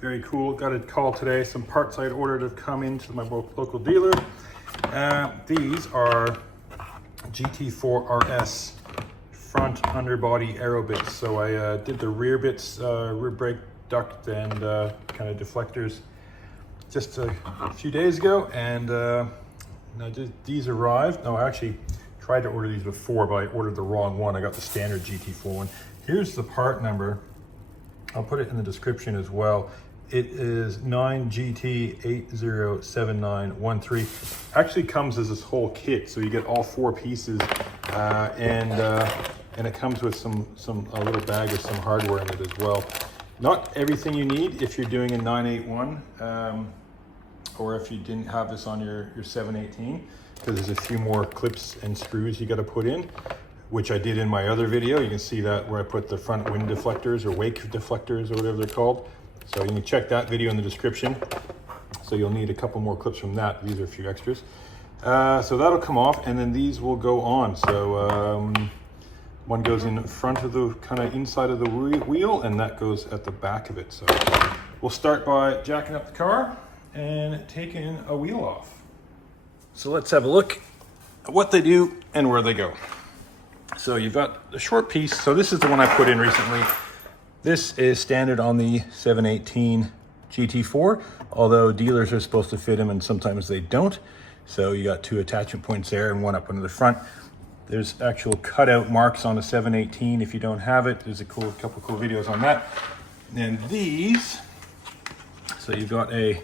Very cool. Got a call today. Some parts I'd ordered have come into my local dealer. These are GT4RS front underbody aero bits. So I did the rear bits, rear brake duct and kind of deflectors just a few days ago, and now these arrived. No, I actually tried to order these before, but I ordered the wrong one. I got the standard GT4 one. Here's the part number. I'll put it in the description as well. It is 9GT807913. Actually comes as this whole kit, so you get all 4 pieces, and it comes with a little bag of some hardware in it as well. Not everything you need if you're doing a 981, or if you didn't have this on your 718, because there's a few more clips and screws you got to put in, which I did in my other video. You can see that where I put the front wind deflectors or wake deflectors or whatever they're called. So you can check that video in the description. So you'll need a couple more clips from that. These are a few extras. So that'll come off, and then these will go on. So one goes in front of the kind of inside of the wheel, and that goes at the back of it. So we'll start by jacking up the car and taking a wheel off. So let's have a look at what they do and where they go. So you've got the short piece. So this is the one I put in recently. This is standard on the 718 GT4, although dealers are supposed to fit them and sometimes they don't. So you got 2 attachment points there and one up into the front. There's actual cutout marks on the 718 if you don't have it. There's a couple cool videos on that. And these, so you've got a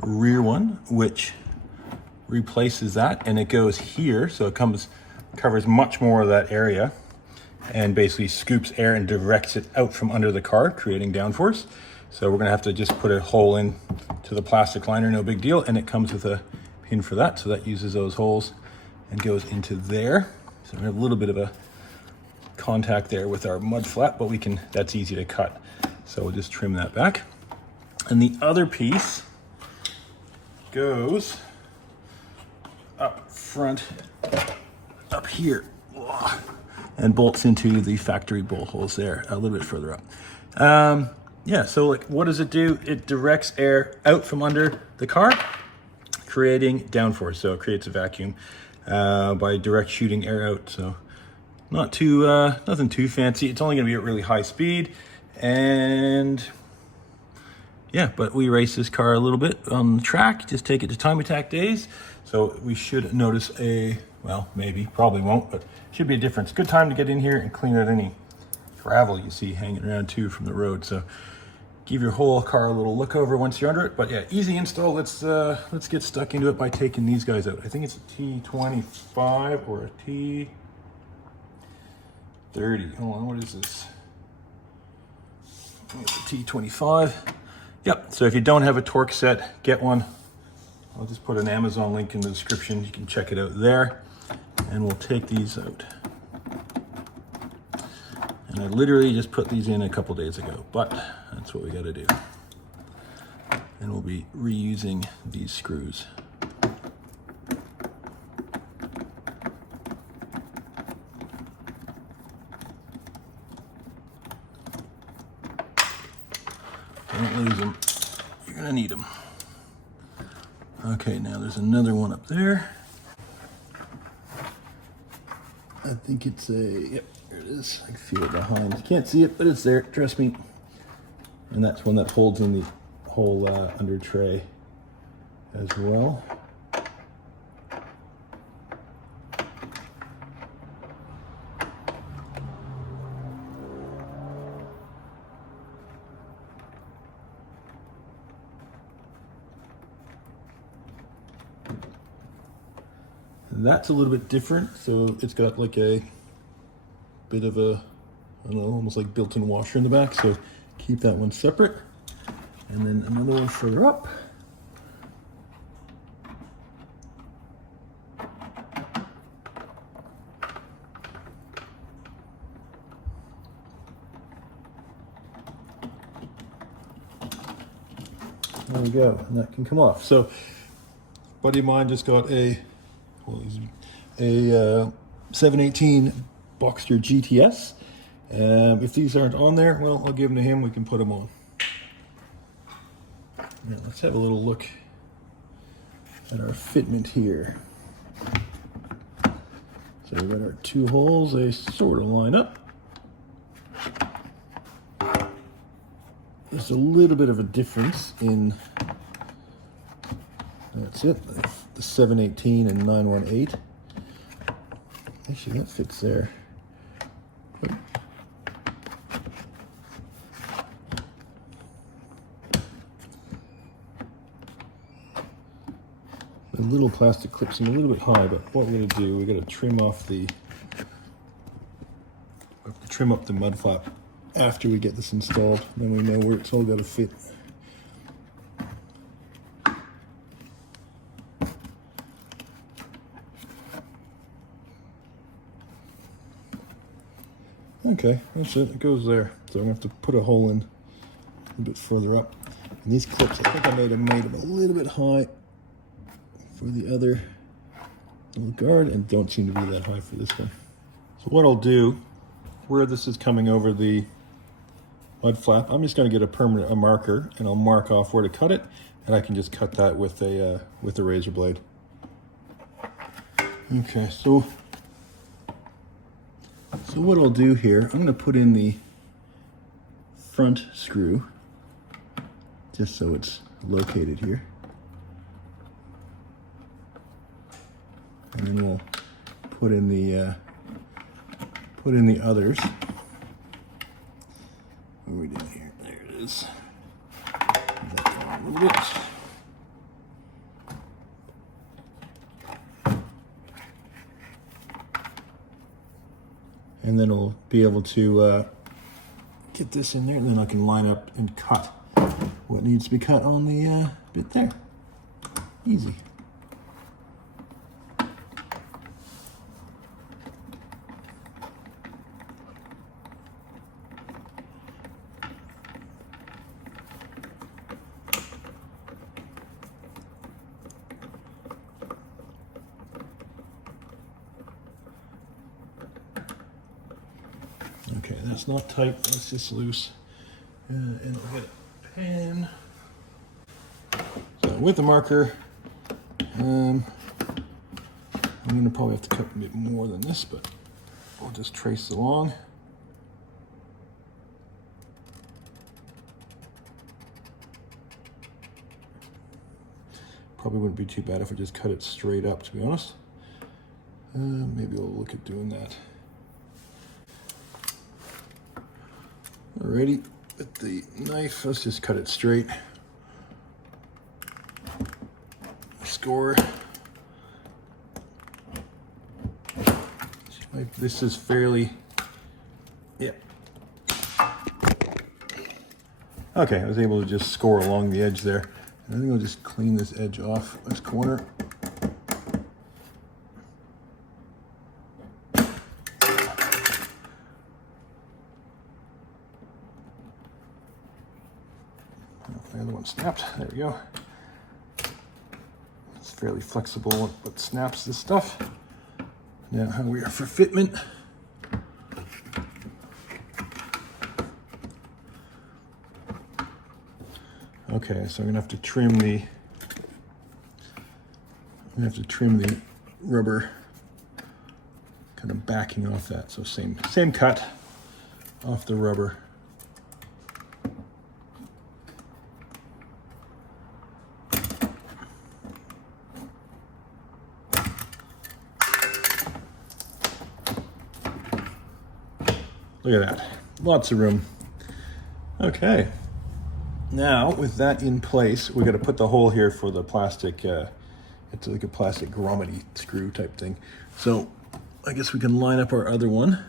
rear one which replaces that, and it goes here, so it covers much more of that area and basically scoops air and directs it out from under the car, creating downforce. So we're gonna have to just put a hole in to the plastic liner, no big deal, and it comes with a pin for that, so that uses those holes and goes into there. So we have a little bit of a contact there with our mud flat, but that's easy to cut. So we'll just trim that back. And the other piece goes up front, up here, and bolts into the factory bolt holes there, a little bit further up. Yeah, so like, what does it do? It directs air out from under the car, creating downforce. So it creates a vacuum by direct shooting air out. So not too, nothing too fancy. It's only gonna be at really high speed, and yeah, but we race this car a little bit on the track, just take it to time attack days. So we should notice well, maybe, probably won't, but should be a difference. Good time to get in here and clean out any gravel you see hanging around too from the road. So give your whole car a little look over once you're under it. But yeah, easy install. Let's get stuck into it by taking these guys out. I think it's a T25 or a T30. Hold on, what is this? I think it's a T25. Yep, so if you don't have a torque set, get one. I'll just put an Amazon link in the description. You can check it out there. And we'll take these out. And I literally just put these in a couple days ago, but that's what we got to do. And we'll be reusing these screws. Don't lose them. You're gonna need them. Okay, now there's another one up there. I think it's yep, there it is. I can feel it behind. You can't see it, but it's there, trust me. And that's one that holds in the whole under tray as well. That's a little bit different, so it's got like a bit of a, I don't know, almost like built-in washer in the back, so keep that one separate. And then another one further up. There we go, and that can come off. So, buddy of mine just got a 718 Boxster GTS. If these aren't on there, well, I'll give them to him. We can put them on. Now let's have a little look at our fitment here. So we've got our two holes, they sort of line up. There's a little bit of a difference in, that's it, the 718 and 918. Actually, that fits there. The little plastic clips seem a little bit high, but what we're going to do, we're going to trim off the, trim up the mud flap after we get this installed. Then we know where it's all got to fit. Okay, that's it. It goes there. So I'm going to have to put a hole in a bit further up. And these clips, I think I made them a little bit high for the other little guard, and don't seem to be that high for this one. So what I'll do, where this is coming over the mud flap, I'm just going to get a marker, and I'll mark off where to cut it, and I can just cut that with a razor blade. Okay, so what I'll do here, I'm going to put in the front screw, just so it's located here. And then we'll put in the others. What are we doing here? There it is. Move that down a little bit. And then I'll be able to get this in there, and then I can line up and cut what needs to be cut on the bit there. Easy. Okay, that's not tight, that's just loose. And I'll get a pen. So with the marker, I'm going to probably have to cut a bit more than this, but I'll just trace along. Probably wouldn't be too bad if I just cut it straight up, to be honest. Maybe I'll look at doing that. Alrighty, with the knife, let's just cut it straight. Score. This is fairly, yeah. Okay, I was able to just score along the edge there. And I think I'll just clean this edge off, this corner. The other one snapped. There we go. It's fairly flexible, but snaps this stuff. Now, how we are for fitment. Okay, so I'm gonna have to trim the. Rubber, kind of backing off that. So same cut off the rubber. Look at that, lots of room. Okay, now with that in place, we're gonna put the hole here for the plastic, it's like a plastic grommet screw type thing. So I guess we can line up our other one,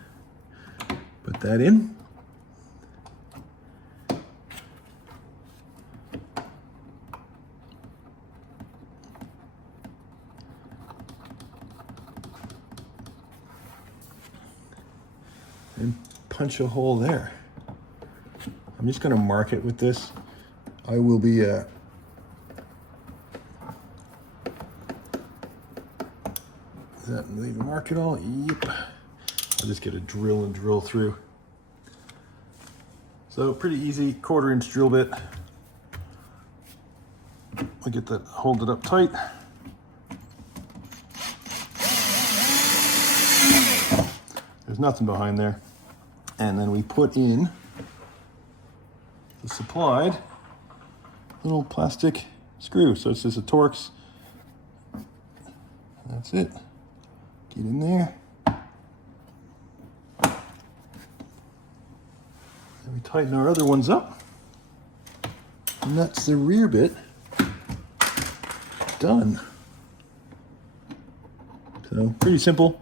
put that in. And punch a hole there. I'm just going to mark it with this. I will be does that leave a mark at all? Yep. I'll just get a drill and drill through. So pretty easy, 1/4 inch drill bit. we get that, hold it up tight. There's nothing behind there. And then we put in the supplied little plastic screw. So it's just a Torx. That's it. Get in there. And we tighten our other ones up. And that's the rear bit done. So pretty simple.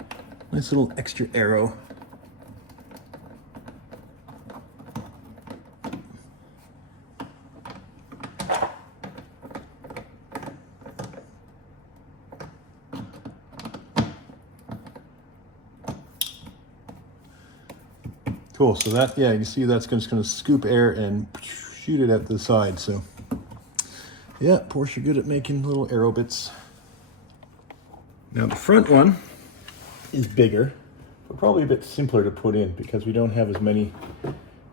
Nice little extra arrow. Cool, so that, yeah, you see that's just gonna scoop air and shoot it at the side, so. Yeah, Porsche good at making little arrow bits. Now the front one is bigger, but probably a bit simpler to put in because we don't have as many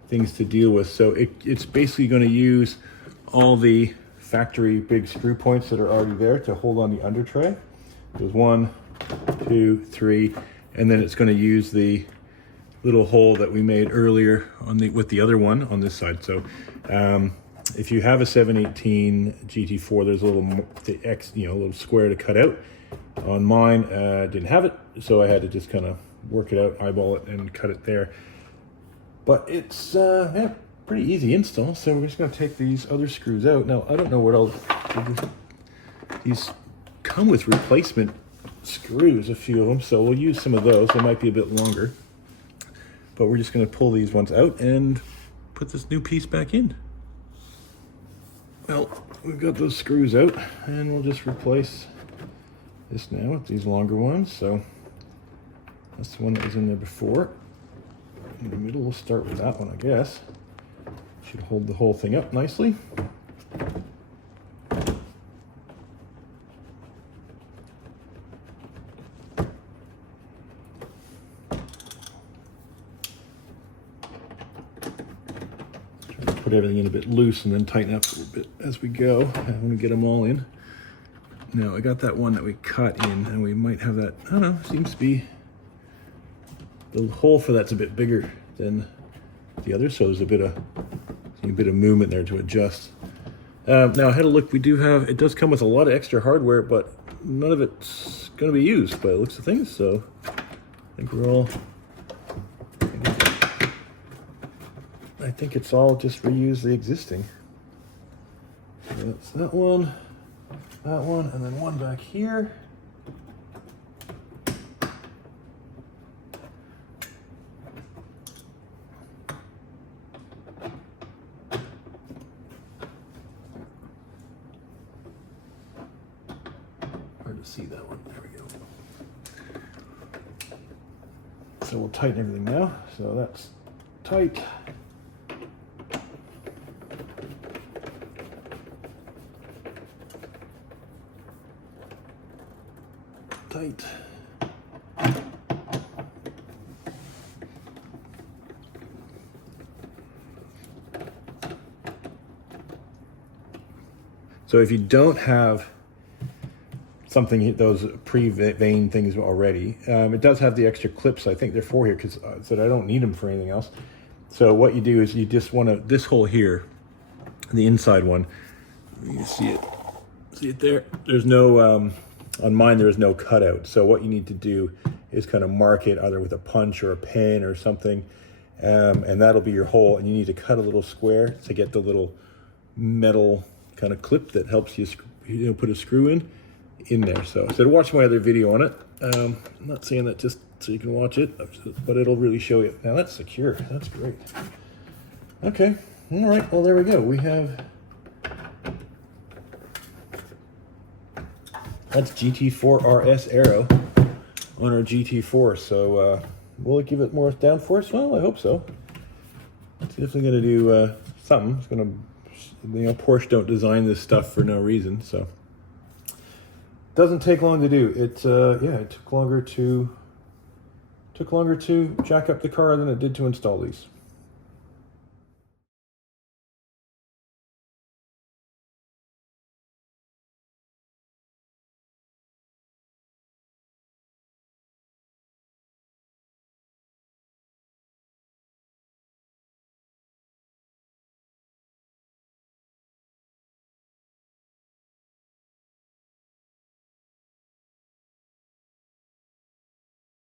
things to deal with. So it's basically gonna use all the factory big screw points that are already there to hold on the under tray. There's 1, 2, 3, and then it's gonna use the little hole that we made earlier on with the other one on this side. So if you have a 718 GT4, there's a little little square to cut out. On mine, didn't have it, so I had to just kind of work it out, eyeball it, and cut it there. But it's yeah, pretty easy install. So we're just gonna take these other screws out. Now I don't know what else. These come with replacement screws, a few of them, so we'll use some of those. They might be a bit longer. But we're just going to pull these ones out and put this new piece back in. Well, we've got those screws out, and we'll just replace this now with these longer ones. So that's the one that was in there before. In the middle, we'll start with that one, I guess. Should hold the whole thing up nicely. Put everything in a bit loose and then tighten up a little bit as we go. I want to get them all in. Now I got that one that we cut in, and we might have that, I don't know, seems to be, the hole for that's a bit bigger than the other, so there's a bit of movement there to adjust. Now I had a look, we do have, it does come with a lot of extra hardware, but none of it's going to be used by the looks of things, so I think we're all, I think it's all just reuse the existing. So that's that one, and then one back here. Hard to see that one, there we go. So we'll tighten everything now. So that's tight. Tight. So if you don't have something, those pre-vein things already, it does have the extra clips. I think they're for here because I said I don't need them for anything else. So what you do is you just want to, this hole here, the inside one, you can see it there. There's no, on mine there is no cutout. So what you need to do is kind of mark it either with a punch or a pen or something, and that'll be your hole. And you need to cut a little square to get the little metal kind of clip that helps you, put a screw in there. So watch my other video on it. I'm not saying that just so you can watch it, but it'll really show you. Now that's secure. That's great. Okay. All right. Well, there we go. We have, that's GT4RS Aero on our GT4. So will it give it more downforce? Well, I hope so. It's definitely going to do something. It's going to, Porsche don't design this stuff for no reason. So doesn't take long to do. It yeah, it took longer to jack up the car than it did to install these.